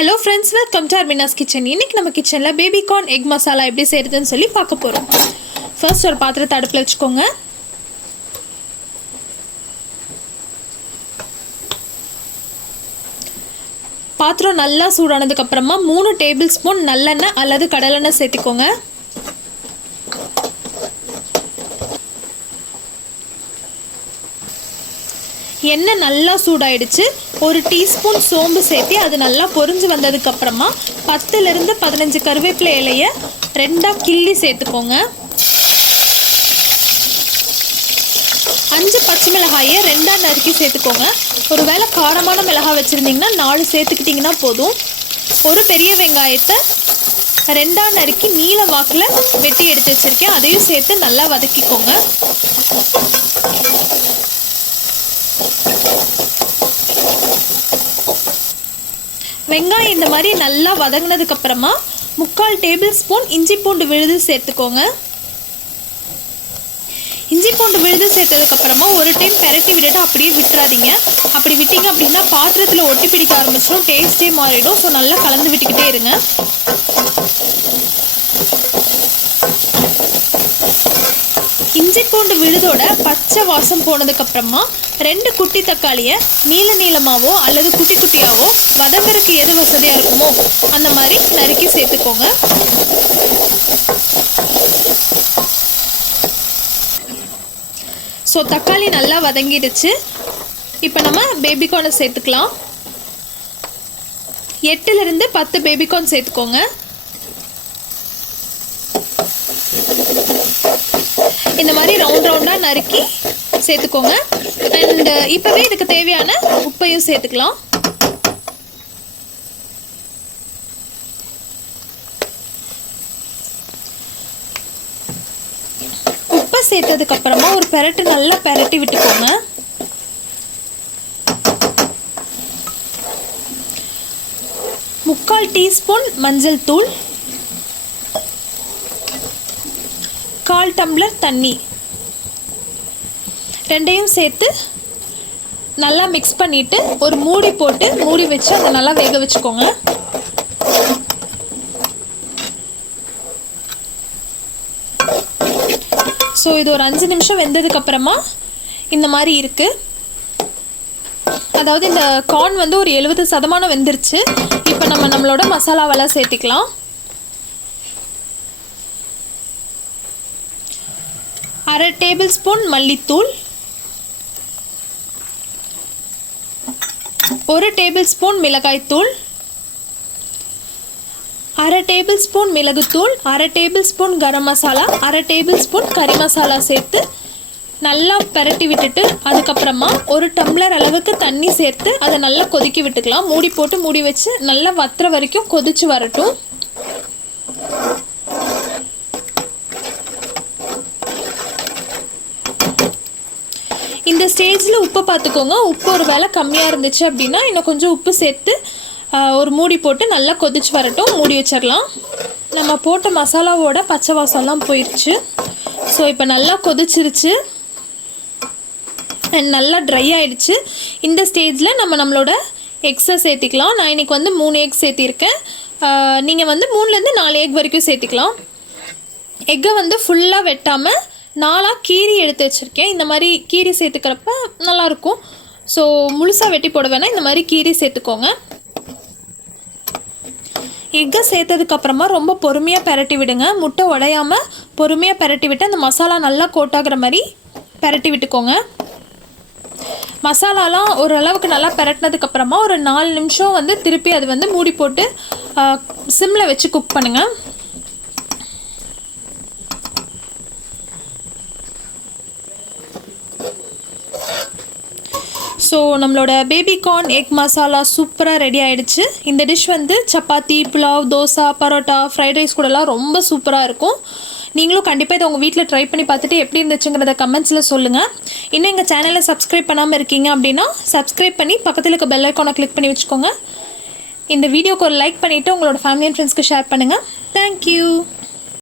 Hello friends, welcome to Armena's kitchen. இன்னைக்கு நம்ம கிச்சன்ல பேபி கார்ன் எக் மசாலா எப்படி செய்யறதுன்னு சொல்லி பார்க்க போறோம். ஃபர்ஸ்ட் ஒரு பாத்திரத்தை அடுப்புல வச்சுக்கோங்க. பாத்திரம் நல்லா சூடானதுக்கு அப்புறமா 3 டேபிள்ஸ்பூன் நல்லெண்ணெய் அல்லது கடலெண்ணெய் சேர்த்துக்கோங்க. எண்ணெய் நல்லா சூடாயிடுச்சு. 1 டீஸ்பூன் சோம்பு சேர்த்து அது நல்லா பொரிஞ்சு வந்ததுக்கு அப்புறமா 10 இருந்து 15 கருவேப்பிலை இலையை 2ஆ கிள்ளி சேர்த்துக்கோங்க. 5 பச்சை மிளகாயை 2ஆ நறுக்கி சேர்த்துக்கோங்க. ஒருவேளை காரமான மிளகாய் வச்சுருந்தீங்கன்னா 4 சேர்த்துக்கிட்டிங்கன்னா போதும். ஒரு பெரிய வெங்காயத்தை 2ஆ நறுக்கி நீல வாக்கில் வெட்டி எடுத்து வச்சுருக்கேன். அதையும் சேர்த்து நல்லா வதக்கிக்கோங்க. வெங்காயம் இந்த மாதிரி நல்லா வதங்கினதுக்கு அப்புறமா 3/4 டேபிள் ஸ்பூன் இஞ்சி பூண்டு விழுது சேர்த்துக்கோங்க. இஞ்சி பூண்டு விழுது சேர்த்ததுக்கு அப்புறமா ஒரு டைம் பெரட்டி விட்டுட்டு அப்படியே விட்டுறாதீங்க. அப்படி விட்டீங்க அப்படின்னா பாத்திரத்தில் ஒட்டி பிடிக்க ஆரம்பிச்சிடும், டேஸ்ட்டே மாறிடும். ஸோ நல்லா கலந்து விட்டுக்கிட்டே இருங்க. இஞ்சி பூண்டு விழுதோட பச்சை வாசம் போனதுக்கு அப்புறமா 2 குட்டி தக்காளியை நீளமாவோ அல்லது குட்டி குட்டியாவோ வதங்கறதுக்கு எது வசதியாக இருக்குமோ அந்த மாதிரி நறுக்கி சேர்த்துக்கோங்க. ஸோ தக்காளி நல்லா வதங்கிடுச்சு. இப்போ நம்ம பேபிகார்னை சேர்த்துக்கலாம். 8 to 10 பேபிகார்ன் சேர்த்துக்கோங்க. இந்த மாதிரி ரவுண்டாக நறுக்கி சேர்த்துக்கோங்க. அண்ட் இப்போவே இதுக்கு தேவையான உப்பையும் சேர்த்துக்கலாம். உப்பை சேர்த்ததுக்கு அப்புறமா ஒரு பெரட்டு நல்லா பெரட்டி விட்டுக்கோங்க. முக்கால் டீஸ்பூன் மஞ்சள் தூள், 1/4 டம்ளர் தண்ணி ரெண்டையும் சேர்த்து நல்லா மிக்ஸ் பண்ணிவிட்டு ஒரு மூடி போட்டு மூடி வச்சு அதை நல்லா வேக வச்சுக்கோங்க. ஸோ இது ஒரு 5 நிமிஷம் வெந்ததுக்கப்புறமா இந்த மாதிரி இருக்குது. அதாவது இந்த கார்ன் வந்து ஒரு 70% வெந்துருச்சு. இப்போ நம்மளோட மசாலாவெல்லாம் சேர்த்திக்கலாம். 1/2 டேபிள் ஸ்பூன் மல்லித்தூள், 1 டேபிள் ஸ்பூன் மிளகாய்த்தூள், 1/2 டேபிள் ஸ்பூன் மிளகுத்தூள், 1/2 table spoon garam masala, 1/2 table spoon கறி மசாலா சேர்த்து நல்லா பரட்டி விட்டுட்டு அதுக்கப்புறமா 1 டம்ளர் அளவுக்கு தண்ணி சேர்த்து அதை நல்லா கொதிக்க விட்டுக்கலாம். மூடி போட்டு மூடி வச்சு நல்லா வத்துற வரைக்கும் கொதிச்சு வரட்டும். இந்த ஸ்டேஜில் உப்பு பார்த்துக்கோங்க. உப்பு ஒரு வேளை கம்மியாக இருந்துச்சு அப்படின்னா இன்னும் கொஞ்சம் உப்பு சேர்த்து ஒரு மூடி போட்டு நல்லா கொதிச்சு வரட்டும். மூடி வச்சிடலாம். நம்ம போட்ட மசாலாவோட பச்சை வாசம்லாம் போயிடுச்சு. ஸோ இப்போ நல்லா கொதிச்சிருச்சு அண்ட் நல்லா ட்ரை ஆகிடுச்சு. இந்த ஸ்டேஜில் நம்மளோட எக்ஸை சேர்த்திக்கலாம். நான் இன்றைக்கி வந்து 3 எக் சேர்த்திருக்கேன். நீங்கள் வந்து 3 to 4 எக் வரைக்கும் சேர்த்திக்கலாம். எக்கை வந்து ஃபுல்லாக வெட்டாமல் 4ஆக கீரி எடுத்து வச்சுருக்கேன். இந்த மாதிரி கீரி சேர்த்துக்கிறப்ப நல்லாயிருக்கும். ஸோ முழுசாக வெட்டி போட வேணாம், இந்த மாதிரி கீரி சேர்த்துக்கோங்க. எக்கை சேர்த்ததுக்கப்புறமா ரொம்ப பொறுமையாக பெரட்டி விடுங்க. முட்டை உடையாமல் பொறுமையாக பெரட்டி விட்டு அந்த மசாலா நல்லா கோட்டாகிற மாதிரி பெரட்டி விட்டுக்கோங்க. மசாலாலாம் ஓரளவுக்கு நல்லா பெரட்டினதுக்கப்புறமா ஒரு 4 நிமிஷம் வந்து திருப்பி அது வந்து மூடி போட்டு சிம்மில் வச்சு குக் பண்ணுங்கள். ஸோ நம்மளோட பேபி கார்ன் எக் மசாலா சூப்பராக ரெடி ஆகிடுச்சு. இந்த டிஷ் வந்து சப்பாத்தி, புலாவ், தோசை, பரோட்டா, ஃப்ரைட் ரைஸ் கூடலாம் ரொம்ப சூப்பராக இருக்கும். நீங்களும் கண்டிப்பாக இதை உங்கள் வீட்டில் ட்ரை பண்ணி பார்த்துட்டு எப்படி இருந்துச்சுங்கிறத கமெண்ட்ஸில் சொல்லுங்கள். இன்னும் எங்கள் சேனலை சப்ஸ்கிரைப் பண்ணாமல் இருக்கீங்க அப்படின்னா சப்ஸ்கிரைப் பண்ணி பக்கத்தில் இருக்க பெல் ஐக்கானை கிளிக் பண்ணி வச்சுக்கோங்க. இந்த வீடியோக்கு ஒரு லைக் பண்ணிவிட்டு உங்களோட ஃபேமிலி அண்ட் ஃப்ரெண்ட்ஸ்க்கு ஷேர் பண்ணுங்கள். தேங்க்யூ.